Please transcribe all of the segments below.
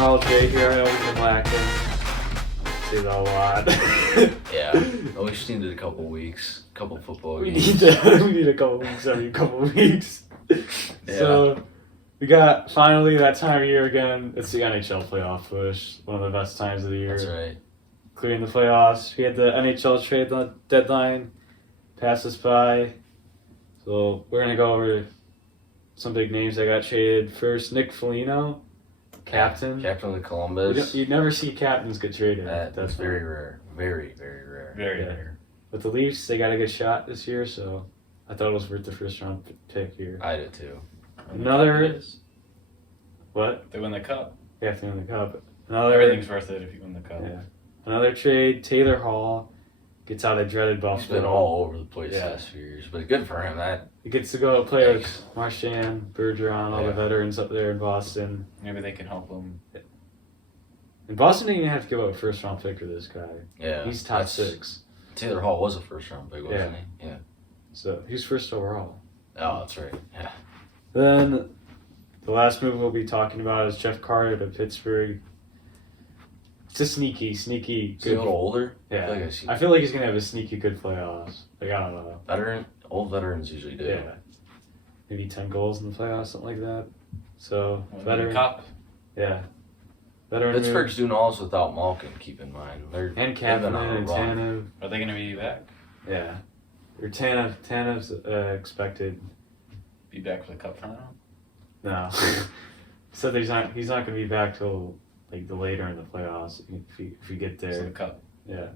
holiday here. I know we've been lacking. Say that a lot. Yeah, we just needed a couple weeks, couple football we games. need a couple weeks every couple weeks. So we got finally that time of year again. It's the NHL playoff push. One of the best times of the year. That's right. Clearing the playoffs. We had the NHL trade deadline pass us by. So we're gonna go over some big names that got traded. First, Nick Foligno, captain. Captain of the Columbus. You never see captains get traded. That's very rare. Very, very rare. Very rare. With the Leafs, they got a good shot this year, so I thought it was worth the first round pick here. I did too. Another. What? They win the cup. Yeah, if they win the cup. Another. Everything's worth it if you win the cup. Yeah. Another trade. Taylor Hall gets out of dreaded Buffalo. He's been all over the place Yeah. last few years, but good for him. He gets to go play with Thanks. Marchand, Bergeron, all the Yeah. veterans up there in Boston. Maybe they can help them. And Boston didn't even have to give up a first round pick for this guy. Yeah, He's top that's- 6. Taylor Hall was a first round pick, wasn't he? Yeah. So he's first overall. Oh, that's right. Yeah. Then the last move we'll be talking about is Jeff Carter to Pittsburgh. It's a sneaky Is he a good. little older? Yeah. I I feel like he's gonna have a sneaky good playoffs. Like I don't know. Old veterans usually do. Yeah. Maybe 10 goals in the playoffs, something like that. So Win the veteran. cup. Yeah. Veteran move. Pittsburgh's doing all this without Malkin. Keep in mind, And they've Kapanen been on a and run. Tanev. Are they going to be back? Yeah. Or Tanev's expected. Be back for the cup final? No. So he's not going to be back till like the later in the playoffs if we get So there. the cup. Yeah.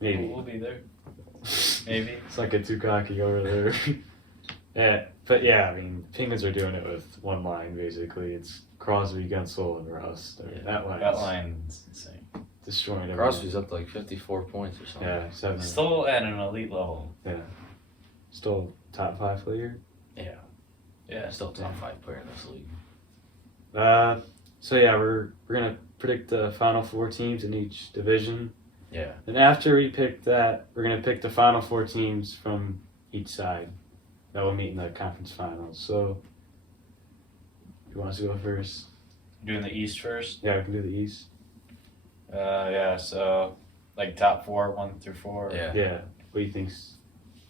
Maybe. We'll be there. Maybe. It's like a too cocky over there. Yeah, but yeah, I mean, Penguins are doing it with one line basically. It's Crosby, Gunsel, and Rust. Yeah, That line's line's insane. destroying everything. Crosby's up to like 54 points or something. Yeah, 7. Still at an elite level. Yeah. Still top 5 player. Yeah. Still top 5 player in this league. So yeah, we're gonna predict the final 4 teams in each division. Yeah. And after we pick that, we're gonna pick the final 4 teams from each side that will meet in the conference finals. So, who wants to go first? Doing the East first. Yeah, we can do the East. Yeah, so like top 4, 1 through 4. Yeah. Yeah. What do you think's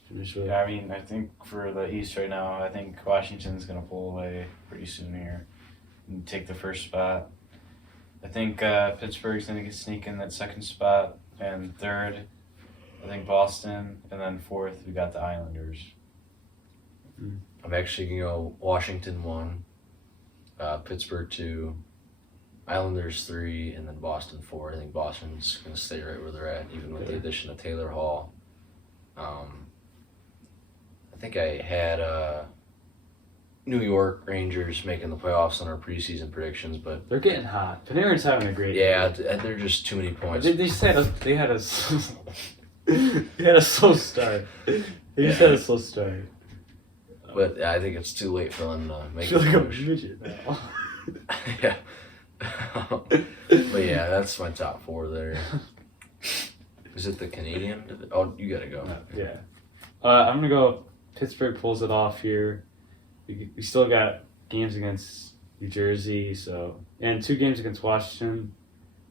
finish with? Yeah, I mean, I think for the East right now, I think Washington's going to pull away pretty soon here and take the first spot. I think Pittsburgh's going to sneak in that second spot, and third, I think Boston, and then fourth, we got the Islanders. I'm actually going to go Washington 1, Pittsburgh 2, Islanders 3, and then Boston 4. I think Boston's going to stay right where they're at, even with the addition of Taylor Hall. I think I had New York Rangers making the playoffs in our preseason predictions, but They're getting hot. Panarin's having a great yeah, year. they're just too many points. They had a they had a slow start. They just had a slow start. But I think it's too late for them to I make feel the like a push. midget now. Yeah. But yeah, that's my top 4 there. Is it the Canadian? Oh, you gotta go. Yeah. I'm gonna go. Pittsburgh pulls it off here. We still got games against New Jersey, and 2 games against Washington.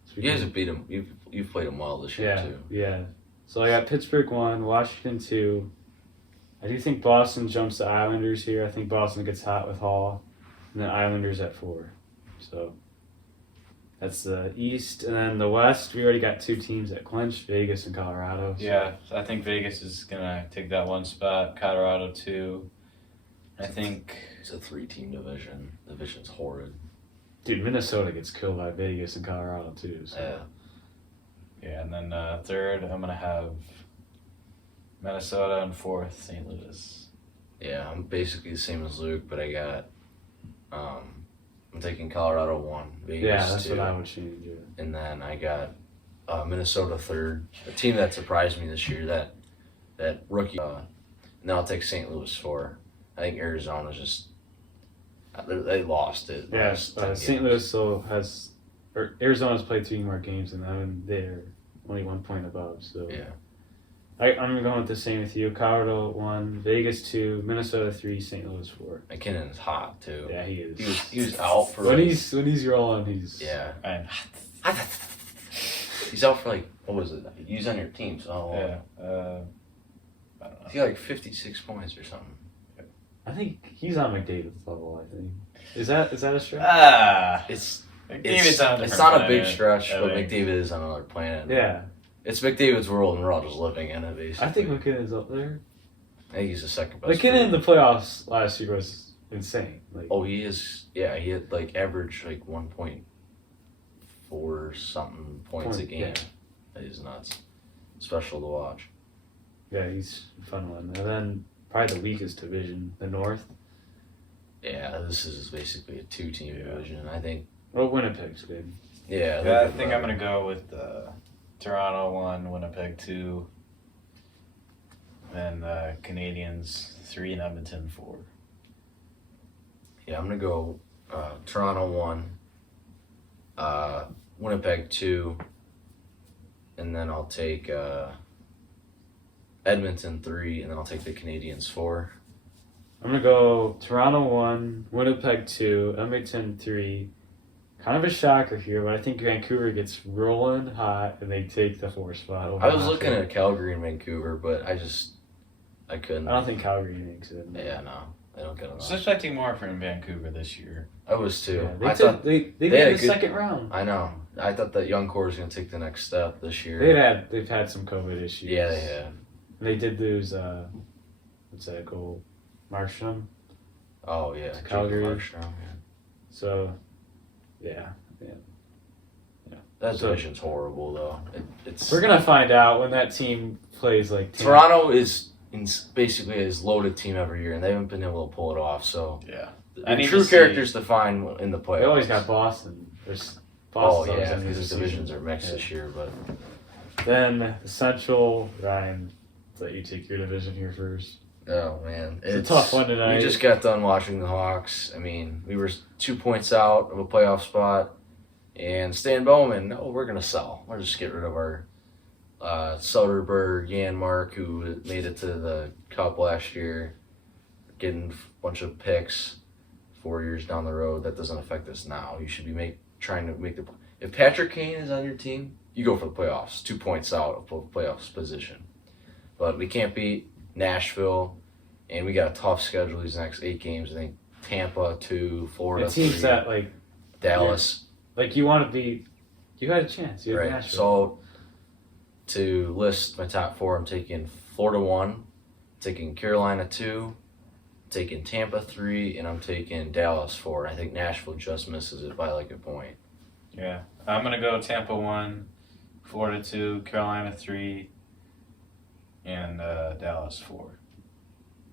So we You guys can- have beat them. You've played them well this year yeah, too. yeah. So I got Pittsburgh 1, Washington 2. I do think Boston jumps the Islanders here. I think Boston gets hot with Hall, and then Islanders at 4. So that's the East, and then the West. We already got 2 teams that clinch: Vegas and Colorado. So. Yeah, I think Vegas is going to take that 1 spot, Colorado 2. I think, It's a 3-team division. The division's horrid. Dude, Minnesota gets killed by Vegas and Colorado too. So. Yeah. and then third, I'm going to have Minnesota, and fourth, St. Louis. Yeah, I'm basically the same as Luke, but I got I'm taking Colorado 1, Vegas Yeah, that's 2, what I would change. Yeah. and then I got Minnesota 3rd. A team that surprised me this year, that rookie. And I'll take St. Louis 4. I think Arizona's just they lost it. Yeah, last 10 St. games. Louis still has, or Arizona's played 3 more games than them. They're only 1 point above. So Yeah. I'm going with the same with you. Colorado 1, Vegas 2, Minnesota 3, St. Louis 4. McKinnon's hot too. Yeah, he is. He was out for when like, he's rolling, he's yeah. And He's out for like, what was it? He was on your team, so yeah, I don't know. he got like 56 points or something. I think he's on McDavid's level. I think is that a stretch? It's McDavid's on a it's different not a big planet, stretch, I but think. McDavid is on another planet. Yeah, It's McDavid's world, and we're all just living in it, basically. I think McKinnon's up there. I think he's the second best. McKinnon in the playoffs last year was insane. Like, Oh, he is. Yeah, he had like average like 1.4 something points a game. Yeah. That is nuts. Special to watch. yeah, he's a fun one. And then probably the weakest division, the North. Yeah, this is basically a 2-team division. I think. Well, Winnipeg's good. Yeah. Yeah, I think I'm gonna go with Toronto 1, Winnipeg 2, then Canadians 3, and Edmonton 4. Yeah, I'm gonna go Toronto 1, Winnipeg 2, and then I'll take Edmonton 3, and then I'll take the Canadians 4. I'm gonna go Toronto 1, Winnipeg 2, Edmonton 3. Kind of a shocker here, but I think Vancouver gets rolling hot and they take the 4 spot. Over I was looking Nashville. at Calgary and Vancouver, but I couldn't. I don't think Calgary makes it. Yeah, no, they don't get I was enough. expecting more from Vancouver this year. I was too. Yeah, I they thought. they they made had the a good- second round. I know. I thought that young core was gonna take the next step this year. They've had some COVID issues. Yeah, they have. They did lose what's that goal? Markstrom. Oh yeah, To Calgary. Jacob Markstrom, yeah. So yeah. That So- division's horrible though. It's We're gonna find out when that team plays like Tampa. Toronto is basically his loaded team every year, and they haven't been able to pull it off. So Yeah. the I need true to see- characters to find in the playoffs. They always got Boston. There's Oh Boston's always yeah, in because these his divisions are mixed Yeah. this year. But Then the Central, Ryan, let you take your division here first. oh man, It's a tough one tonight. We just got done watching the Hawks. I mean, we were 2 points out of a playoff spot, and Stan Bowman, no, we're gonna sell. We're just get rid of our Soderberg, Janmark, who made it to the Cup last year, getting a bunch of picks 4 years down the road. That doesn't affect us now. You should be trying to make the. If Patrick Kane is on your team, you go for the playoffs. 2 points out of playoffs position, but we can't beat Nashville, and we got a tough schedule these next 8 games. I think Tampa 2, Florida It seems 3, that like Dallas. you want to be, you had a chance. You had Right. Nashville. So to list my top 4, I'm taking Florida 1, taking Carolina 2, taking Tampa 3, and I'm taking Dallas 4. I think Nashville just misses it by like a point. Yeah. I'm gonna go Tampa 1, Florida 2, Carolina 3, and Dallas 4.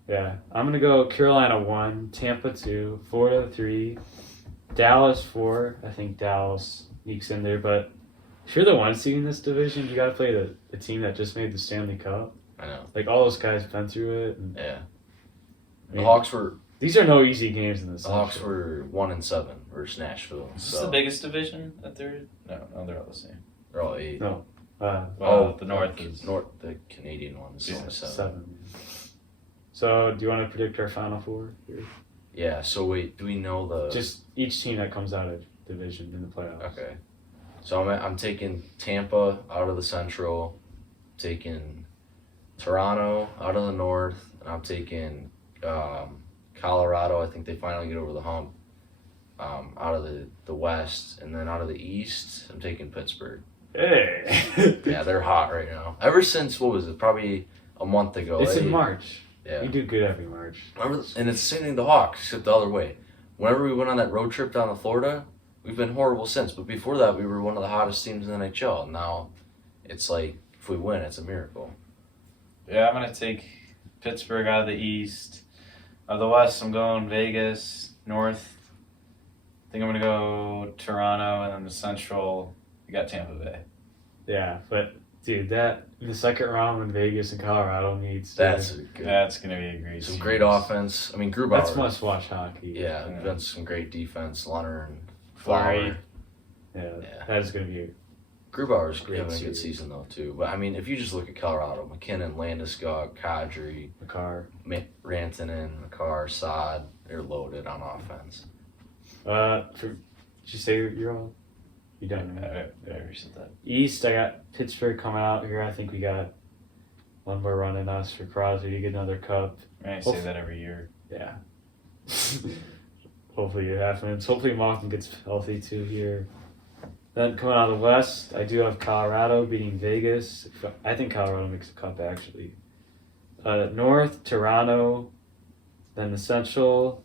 Yeah, I'm gonna go Carolina 1, Tampa 2, Florida 3, Dallas 4. I think Dallas sneaks in there, but if you're the one seed in this division, you got to play the team that just made the Stanley Cup. I know. Like all those guys been through it. And, Yeah. I The mean, Hawks were These are no easy games in this. The Hawks were 1-7 versus Nashville. Is this So the biggest division that they're? No, they're all the same. they're all 8. No. Well, the North is. The Canadian one's Yeah, only 7. 7. So, do you want to predict our final 4? Here? Yeah. So wait, do we know the? Just each team that comes out of division in the playoffs. Okay. So I'm taking Tampa out of the Central, taking Toronto out of the North, and I'm taking Colorado. I think they finally get over the hump. Out of the West, and then out of the East, I'm taking Pittsburgh. Hey! Yeah, they're hot right now. Ever since, what was it, probably a month ago. It's in March. Yeah. We do good every March. Remember, and it's the same thing with the Hawks, except the other way. Whenever we went on that road trip down to Florida, we've been horrible since. But before that, we were one of the hottest teams in the NHL. Now, it's like, if we win, it's a miracle. Yeah, I'm gonna take Pittsburgh out of the East. Of the West, I'm going Vegas. North, I think I'm gonna go Toronto, and then the Central, you got Tampa Bay. Yeah, but dude, that in the second round when Vegas and Colorado meets, That's a good. That's gonna be a great. Some series. great offense. I mean, Grubauer. that's must-watch hockey. Yeah, Yeah. that's some great defense. Lunner and Fleury. Flower. Yeah, Yeah. that is going to be Grubauer's Great having a good series. season though too. But I mean, if you just look at Colorado, McKinnon, Landeskog, Kadri, Makar. Rantanen, Makar, Saad, they're loaded on offense. Did you say you're on? You done? Right? I already said that. East, I got Pittsburgh coming out here. I think we got one more run in us for Crosby to get another cup. I say that every year. Yeah. Hopefully it happens. Hopefully Malkin gets healthy too here. Then coming out of the West, I do have Colorado beating Vegas. I think Colorado makes the cup actually. North, Toronto. Then the Central,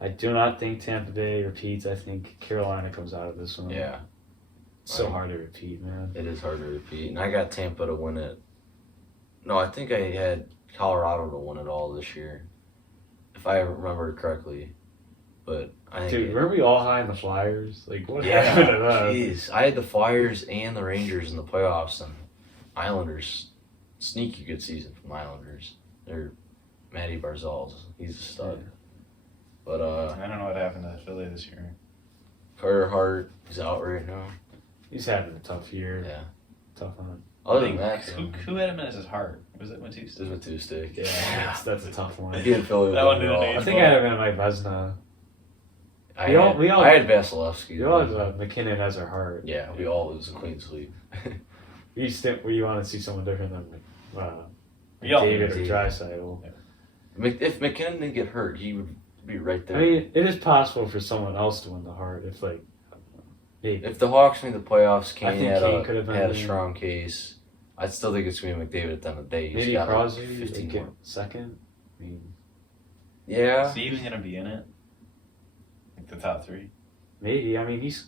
I do not think Tampa Bay repeats. I think Carolina comes out of this one. Yeah, It's so hard to repeat, man. it is hard to repeat. And I got Tampa to win it. No, I think I had Colorado to win it all this year, if I remember correctly. But I think Dude, weren't we all high in the Flyers? Like, what yeah, happened to them? jeez. I had the Flyers and the Rangers in the playoffs, and Islanders, sneaky good season from the Islanders. They're Matty Barzal, he's a stud. But I don't know what happened to Philly this year. Carter Hart is out right now. He's having a tough year. Yeah. Tough on him. Other than that, Who had him as his heart? Was it Matisse? this was a two-stick. Yeah, that's a tough one. He and Philly. That one won it didn't all. age I think I had him in my Vesna. I We all- had, we all- I had Vasilevsky. You always have McKinnon as our heart. Yeah, we all it was a clean sweep. We want to see someone different than We all David or do. Draisaitl. If McKinnon didn't get hurt, he would be right there. I mean, it is possible for someone else to win the heart if, like, I don't know, maybe. If the Hawks made the playoffs, I Kane think had Kane could have a been- strong case. I still think it's going to be McDavid at the end of the day. He's Maybe got Crosby 15 like, get more. second. I mean, Yeah. Is he even gonna be in it? Like the top three? maybe. I mean, he's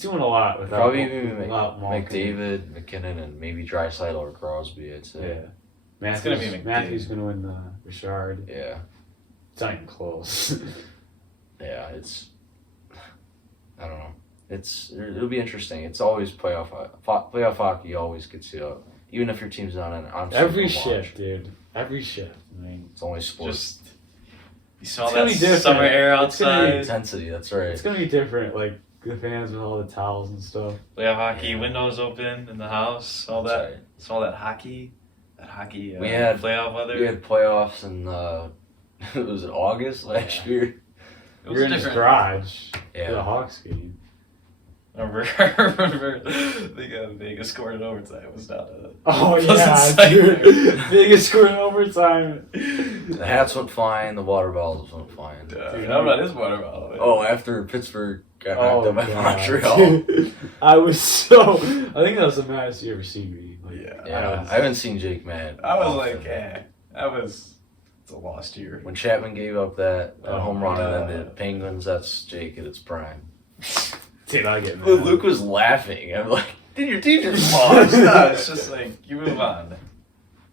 doing a lot without Probably even without Malkin. McDavid, McKinnon, and maybe Draisaitl or Crosby, I'd say. Yeah. It's gonna be McDavid. Matthews going to win the Richard. Yeah. It's not even close. Yeah, it's. I don't know. It'll be interesting. It's always playoff hockey. Always gets you up, even if your team's not in. I'm still Every gonna watch. shift, dude. Every shift. I mean, It's only sports. Just you saw It's gonna that be different. summer air It's gonna be- outside. Intensity. That's right. it's going to be different. Like, the fans with all the towels and stuff. Playoff hockey, windows open in the house, all That's that. right. Saw that hockey. That hockey. We had- playoff weather. We had playoffs in was it August last year? It We was were in his different. garage for the Yeah. Hawks game. I remember the Vegas scored in overtime. It was not a. Oh, Pleasant yeah, sight dude. there. Vegas scored in overtime. The hats went flying. The water bottles went flying. Dude, how about his water bottle? Man? Oh, after Pittsburgh got knocked Oh, out by God. Montreal. I was so. I think that was the maddest you ever seen me. Like, Yeah. Yeah, I haven't seen Jake mad. I was often. like, it's a lost year. When Chapman gave up that Oh, home run and then the God. Penguins, that's Jake at its prime. Dude, I get mad. Luke was laughing. I'm like, dude, your team just lost. No, it's just like you move on.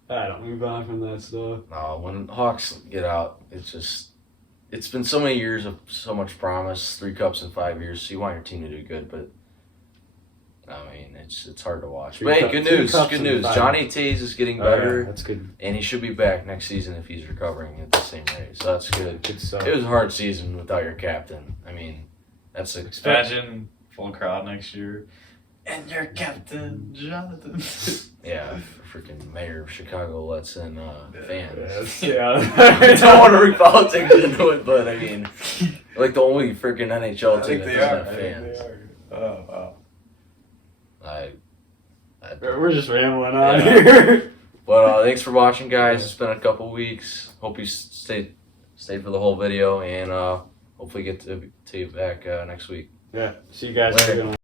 I don't move on from that stuff. No, when Hawks get out, it's been so many years of so much promise, 3 cups in 5 years, so you want your team to do good, but I mean, it's hard to watch. But hey, good news, good news. Johnny Taze is getting Oh, yeah, better, that's good. and he should be back next season if he's recovering at the same rate, so that's good. Good stuff. It was a hard season without your captain. I mean, that's a Imagine full crowd next year, and your captain Jonathan. yeah. Freaking mayor of Chicago lets in fans. Yeah. I don't want to bring politics into it, but I mean, like the only freaking NHL I team think that they doesn't are. have I think fans. they are. Oh wow. We're just rambling on Yeah. here. But thanks for watching, guys. It's been a couple weeks. Hope you stayed for the whole video, and hopefully get to you back next week. Yeah. See you guys. Later. Have a good one.